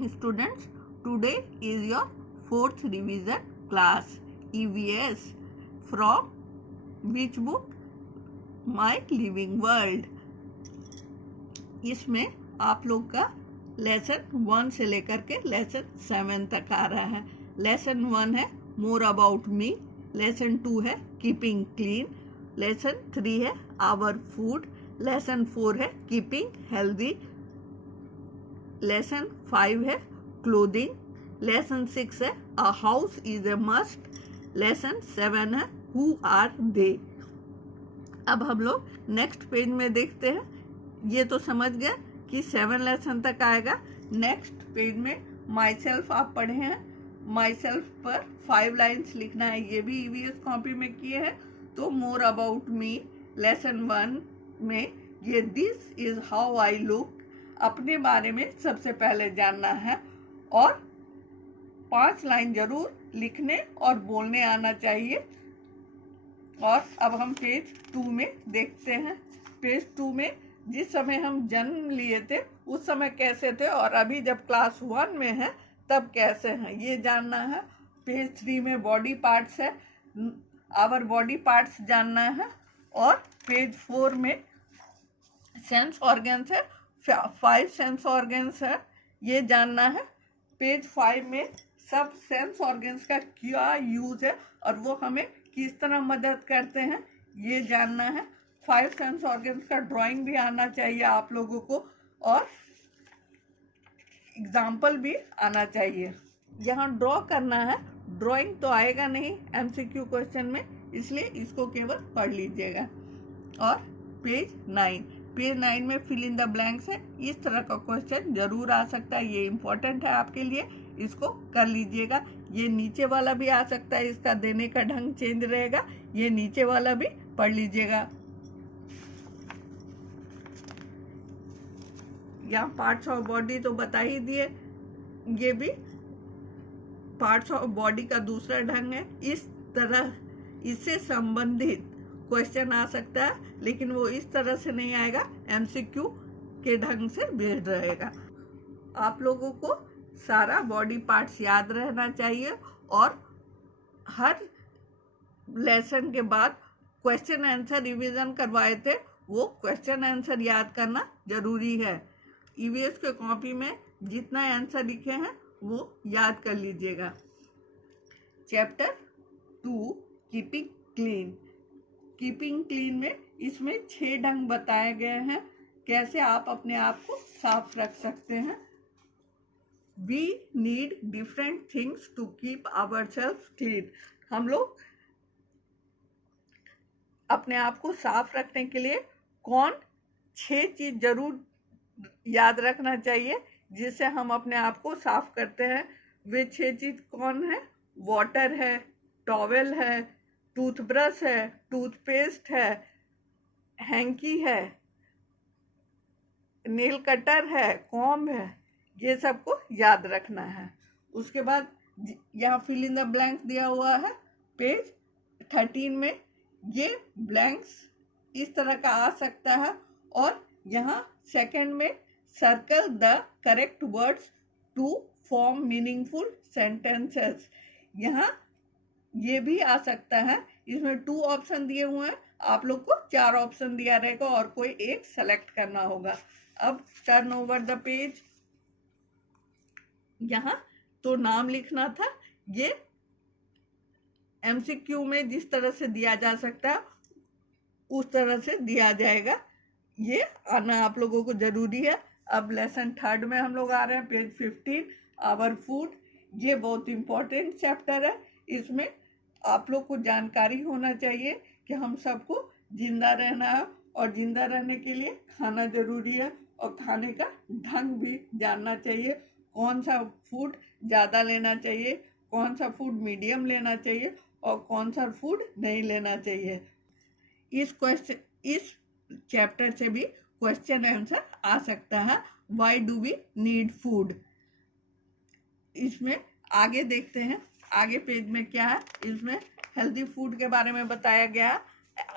Students, today is your fourth revision class EVS from which book? My Living World. इसमें आप लोग का lesson 1 से लेकर के लेसन 7 तक आ रहा है। लेसन 1 है मोर अबाउट मी, लेसन 2 है कीपिंग क्लीन, लेसन 3 है आवर फूड, लेसन 4 है कीपिंग हेल्दी, लेसन 5 है क्लोथिंग, लेसन 6 है अ house is a must, lesson 7 है हु आर दे। अब हम लोग नेक्स्ट पेज में देखते हैं। ये तो समझ गया कि 7 लेसन तक आएगा। नेक्स्ट पेज में माई सेल्फ आप पढ़े हैं। माई सेल्फ पर 5 लाइन्स लिखना है, ये भी ईवीएस कॉपी में किए हैं। तो मोर अबाउट मी लेसन 1 में ये this is how I look, अपने बारे में सबसे पहले जानना है और 5 लाइन जरूर लिखने और बोलने आना चाहिए। और अब हम पेज 2 में देखते हैं। पेज 2 में जिस समय हम जन्म लिए थे उस समय कैसे थे और अभी जब क्लास 1 में है तब कैसे हैं, ये जानना है। पेज 3 में बॉडी पार्ट्स है, आवर बॉडी पार्ट्स जानना है। और पेज 4 में सेंस ऑर्गन्स है, 5 सेंस ऑर्गन्स है, ये जानना है। पेज 5 में सब सेंस ऑर्गन्स का क्या यूज है और वो हमें किस तरह मदद करते हैं, ये जानना है। 5 सेंस ऑर्गन्स का ड्राइंग भी आना चाहिए आप लोगों को और एग्जाम्पल भी आना चाहिए। यहाँ ड्रॉ करना है, ड्राइंग तो आएगा नहीं एमसीक्यू क्वेश्चन में, इसलिए इसको केवल पढ़ लीजिएगा। और पेज 9 में फिल इन द ब्लैंक्स है। इस तरह का क्वेश्चन जरूर आ सकता है, ये इम्पोर्टेंट है आपके लिए, इसको कर लीजिएगा। ये नीचे वाला भी आ सकता है, इसका देने का ढंग चेंज रहेगा, ये नीचे वाला भी पढ़ लीजिएगा। यहाँ पार्ट्स ऑफ बॉडी तो बता ही दिए, ये भी पार्ट्स ऑफ बॉडी का दूसरा ढंग है। इस तरह इससे संबंधित क्वेश्चन आ सकता है, लेकिन वो इस तरह से नहीं आएगा, एमसीक्यू के ढंग से बेस्ड रहेगा। आप लोगों को सारा बॉडी पार्ट्स याद रहना चाहिए और हर लेसन के बाद क्वेश्चन आंसर रिवीजन करवाए थे, वो क्वेश्चन आंसर याद करना जरूरी है। ईवीएस के कॉपी में जितना आंसर लिखे हैं वो याद कर लीजिएगा। Chapter 2 keeping clean. Keeping clean में इसमें 6 ढंग बताए गए हैं कैसे आप अपने आप को साफ रख सकते हैं। We need different things to keep ourselves clean. हम लोग अपने आप को साफ रखने के लिए कौन 6 चीज जरूर याद रखना चाहिए जिससे हम अपने आप को साफ करते हैं। वे 6 चीज कौन है? वाटर है, टॉवेल है, टूथब्रश है, टूथपेस्ट है, हैंकी है, नेल कटर है, कॉम्ब है, ये सबको याद रखना है। उसके बाद यहाँ फिल इन द ब्लैंक्स दिया हुआ है पेज 13 में। ये ब्लैंक्स इस तरह का आ सकता है और यहाँ सेकंड में circle the correct words to form meaningful sentences. यहाँ ये भी आ सकता है। इसमें 2 ऑप्शन दिए हुए हैं, आप लोग को 4 ऑप्शन दिया रहेगा और कोई एक सेलेक्ट करना होगा। अब टर्न ओवर द पेज। यहाँ तो नाम लिखना था, ये एमसीक्यू में जिस तरह से दिया जा सकता है उस तरह से दिया जाएगा, ये आना आप लोगों को जरूरी है। अब लेसन 3 में हम लोग आ रहे हैं, पेज 15 आवर फूड। ये बहुत इंपॉर्टेंट चैप्टर है। इसमें आप लोग को जानकारी होना चाहिए कि हम सबको जिंदा रहना है और जिंदा रहने के लिए खाना जरूरी है और खाने का ढंग भी जानना चाहिए। कौन सा फूड ज़्यादा लेना चाहिए, कौन सा फूड मीडियम लेना चाहिए और कौन सा फूड नहीं लेना चाहिए। इस चैप्टर से भी क्वेश्चन आंसर आ सकता है। Why do we need food. इसमें आगे देखते हैं, आगे पेज में क्या है। इसमें हेल्दी फूड के बारे में बताया गया।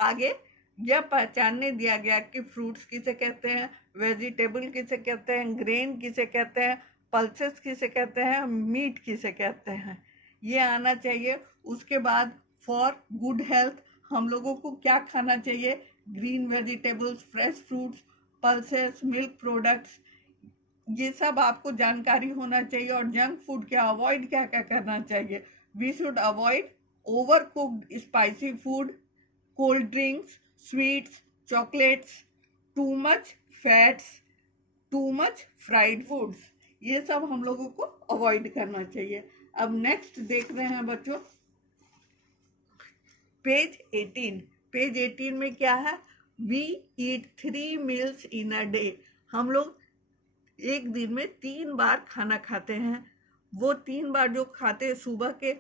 आगे यह पहचानने दिया गया कि फ्रूट्स किसे कहते हैं, वेजिटेबल किसे कहते हैं, ग्रेन किसे कहते हैं, पल्सेस किसे कहते हैं, मीट किसे कहते हैं, ये आना चाहिए। उसके बाद फॉर गुड हेल्थ हम लोगों को क्या खाना चाहिए, green vegetables, fresh fruits, pulses, milk products, ये सब आपको जानकारी होना चाहिए। और जंक फूड क्या अवॉइड, क्या क्या करना चाहिए, we should avoid over cooked spicy food, cold drinks, sweets, chocolates, too much fats, too much fried foods, ये सब हम लोगों को अवॉइड करना चाहिए। अब नेक्स्ट देख रहे हैं बच्चों पेज 18। पेज 18 में क्या है, we eat 3 meals in a day, हम लोग एक दिन में 3 बार खाना खाते हैं। वो 3 बार जो खाते हैं, सुबह के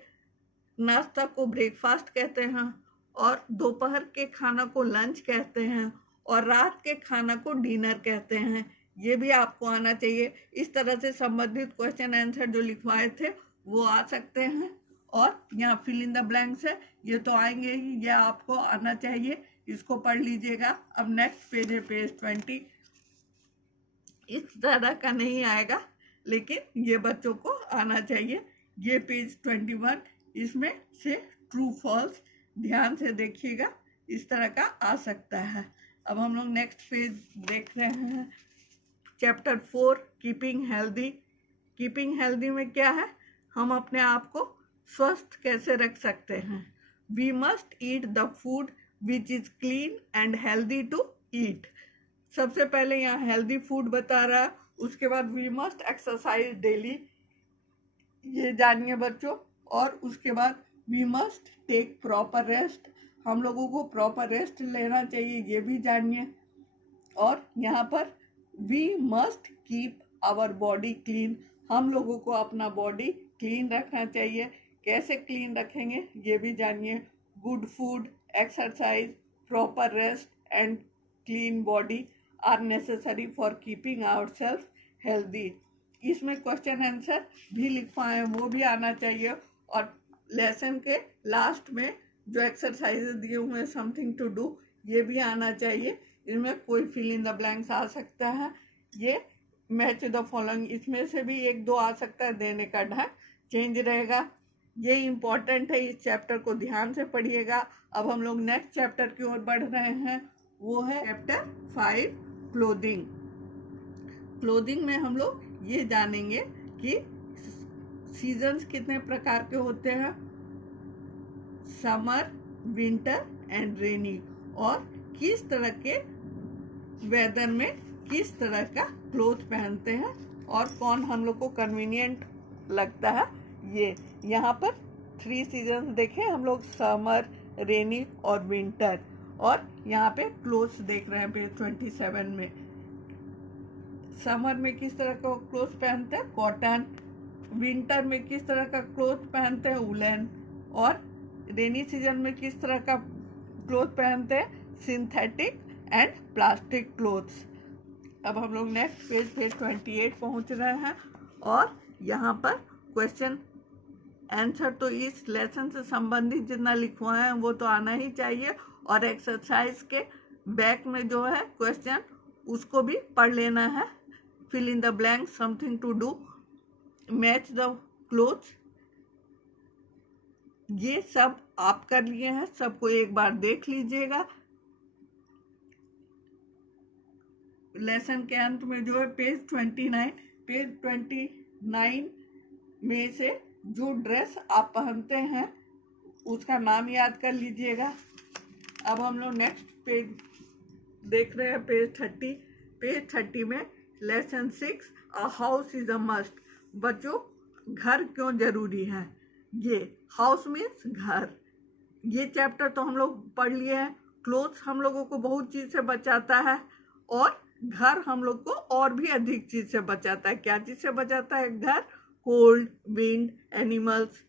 नाश्ता को ब्रेकफास्ट कहते हैं, और दोपहर के खाना को लंच कहते हैं, और रात के खाना को डिनर कहते हैं। ये भी आपको आना चाहिए। इस तरह से संबंधित क्वेश्चन आंसर जो लिखवाए थे वो आ सकते हैं। और यहाँ फिल इन द ब्लैंक्स है, ये तो आएंगे ही, ये आपको आना चाहिए, इसको पढ़ लीजिएगा। अब नेक्स्ट पेज है पेज 20। इस तरह का नहीं आएगा, लेकिन ये बच्चों को आना चाहिए। ये पेज 21, इसमें से ट्रू फॉल्स ध्यान से देखिएगा, इस तरह का आ सकता है। अब हम लोग नेक्स्ट पेज देख रहे हैं, chapter 4 keeping healthy. Keeping healthy में क्या है, हम अपने आप को स्वस्थ कैसे रख सकते हैं। We must eat the food which is clean and healthy to eat. सबसे पहले यहाँ हेल्दी फूड बता रहा है, उसके बाद वी मस्ट एक्सरसाइज डेली, ये जानिए बच्चों। और उसके बाद we must take proper rest, हम लोगों को प्रॉपर रेस्ट लेना चाहिए, ये भी जानिए। और यहाँ पर we must keep our body clean, हम लोगों को अपना बॉडी क्लीन रखना चाहिए। कैसे क्लीन रखेंगे ये भी जानिए। Good food, exercise, proper rest and clean body are necessary for keeping ourself healthy. इसमें क्वेश्चन आंसर भी लिखवाए हैं, वो भी आना चाहिए। और लेसन के लास्ट में जो एक्सरसाइजेज दिए हुए हैं समथिंग टू डू, ये भी आना चाहिए। इनमें कोई फिल इन द ब्लैंक्स आ सकता है। ये मैच द फॉलोइंग, इसमें से भी 1-2 आ सकता है, देने का ढंग चेंज रहेगा। ये इम्पॉर्टेंट है, इस चैप्टर को ध्यान से पढ़िएगा। अब हम लोग नेक्स्ट चैप्टर की ओर बढ़ रहे हैं, वो है चैप्टर 5 क्लोथिंग। क्लोथिंग में हम लोग ये जानेंगे कि सीजन्स कितने प्रकार के होते हैं, समर, विंटर एंड रेनी, और किस तरह के वेदर में किस तरह का क्लोथ पहनते हैं और कौन हम लोग को कन्वीनियंट लगता है। ये यहाँ पर 3 सीजन्स देखें हम लोग, समर, रेनी और विंटर। और यहाँ पे क्लोथ्स देख रहे हैं पेज 27 में। समर में किस तरह का क्लोथ पहनते हैं, कॉटन। विंटर में किस तरह का क्लोथ पहनते हैं, वुलन। और रेनी सीजन में किस तरह का क्लोथ पहनते हैं, सिंथेटिक एंड प्लास्टिक क्लोथ्स। अब हम लोग नेक्स्ट पेज 28 पहुंच रहे हैं। और यहाँ पर क्वेश्चन आंसर तो इस लेसन से संबंधित जितना लिखवाए हैं वो तो आना ही चाहिए। और एक्सरसाइज के बैक में जो है क्वेश्चन, उसको भी पढ़ लेना है। Fill in the blank, something to do, match the clothes, ये सब आप कर लिए हैं, सबको एक बार देख लीजिएगा। लेसन के अंत में जो है पेज 29 में से जो ड्रेस आप पहनते हैं उसका नाम याद कर लीजिएगा। अब हम लोग नेक्स्ट पेज देख रहे हैं, पेज 30। पेज 30 में lesson 6 a house is a must. बच्चों, घर क्यों जरूरी है, ये हाउस मीन्स घर। ये चैप्टर तो हम लोग पढ़ लिए हैं। क्लोथ्स हम लोगों को बहुत चीज़ से बचाता है, और घर हम लोग को और भी अधिक चीज़ से बचाता है। क्या चीज़ से बचाता है घर, cold, wind, animals,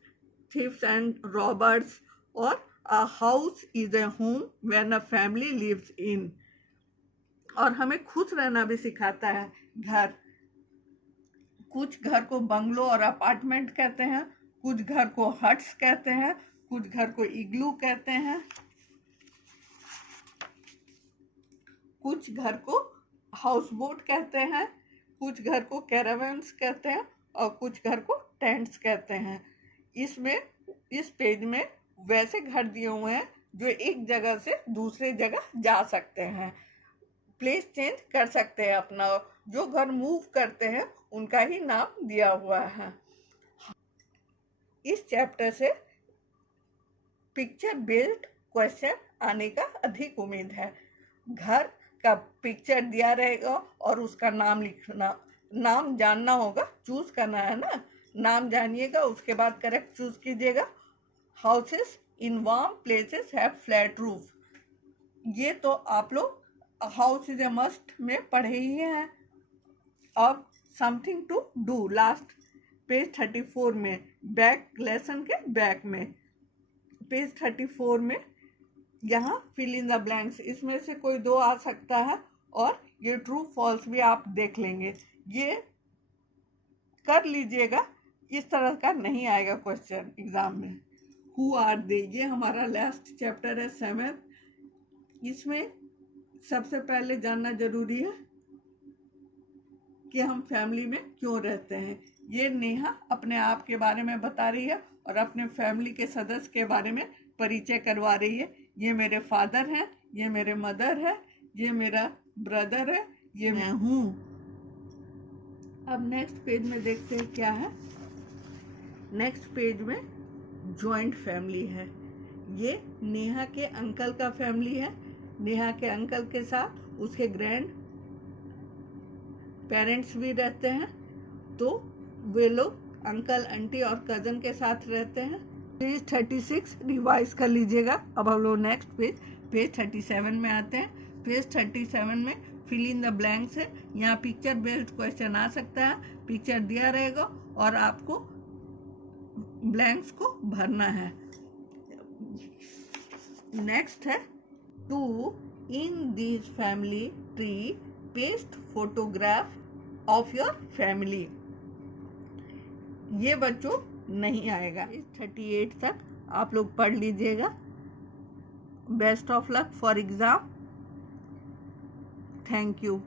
thieves and robbers. और a house is a home when a family lives in. और हमें खुश रहना भी सिखाता है घर। कुछ घर को बंगलो और अपार्टमेंट कहते हैं, कुछ घर को हट्स कहते हैं, कुछ घर को इग्लू कहते हैं, कुछ घर को हाउस बोट कहते हैं, कुछ घर को कैरावन्स कहते हैं, और कुछ घर को टेंट्स कहते हैं। इसमें इस पेज में वैसे घर दिए हुए हैं जो एक जगह से दूसरे जगह जा सकते हैं, प्लेस चेंज कर सकते हैं अपना। जो घर मूव करते हैं उनका ही नाम दिया हुआ है। इस चैप्टर से पिक्चर बेस्ड क्वेश्चन आने का अधिक उम्मीद है। घर का पिक्चर दिया रहेगा और उसका नाम लिखना, नाम जानना होगा, चूज करना है ना, नाम जानिएगा, उसके बाद करेक्ट चूज कीजिएगा। Houses in warm places have flat roof, ये तो आप लोग हाउस इज ए मस्ट में पढ़े ही हैं। अब something to do last page 34 में, बैक लेसन के बैक में पेज 34 में यहाँ फिल इन द ब्लैंक्स, इसमें से कोई दो आ सकता है और ये ट्रू फॉल्स भी आप देख लेंगे, ये कर लीजिएगा। इस तरह का नहीं आएगा क्वेश्चन एग्जाम में। हु आर दे, ये हमारा लास्ट चैप्टर है 7th। इसमें सबसे पहले जानना जरूरी है कि हम फैमिली में क्यों रहते हैं। ये नेहा अपने आप के बारे में बता रही है और अपने फैमिली के सदस्य के बारे में परिचय करवा रही है। ये मेरे फादर हैं, ये मेरे मदर है, ये मेरा ब्रदर है, ये मैं हूँ। अब नेक्स्ट पेज में देखते हैं क्या है। नेक्स्ट पेज में जॉइंट फैमिली है। ये नेहा के अंकल का फैमिली है। नेहा के अंकल के साथ उसके ग्रैंड पेरेंट्स भी रहते हैं, तो वे लोग अंकल आंटी और कज़न के साथ रहते हैं। पेज 36 रिवाइज कर लीजिएगा। अब हम लोग नेक्स्ट पेज 37 में आते हैं। पेज 37 में फिल इन द ब्लैंक्स है। यहाँ पिक्चर बेस्ड क्वेश्चन आ सकता है। पिक्चर दिया रहेगा और आपको ब्लैंक्स को भरना है। नेक्स्ट है two in this family tree paste photograph of your family, ये बच्चों नहीं आएगा। इस 38 तक आप लोग पढ़ लीजिएगा। Best of luck for exam. Thank you.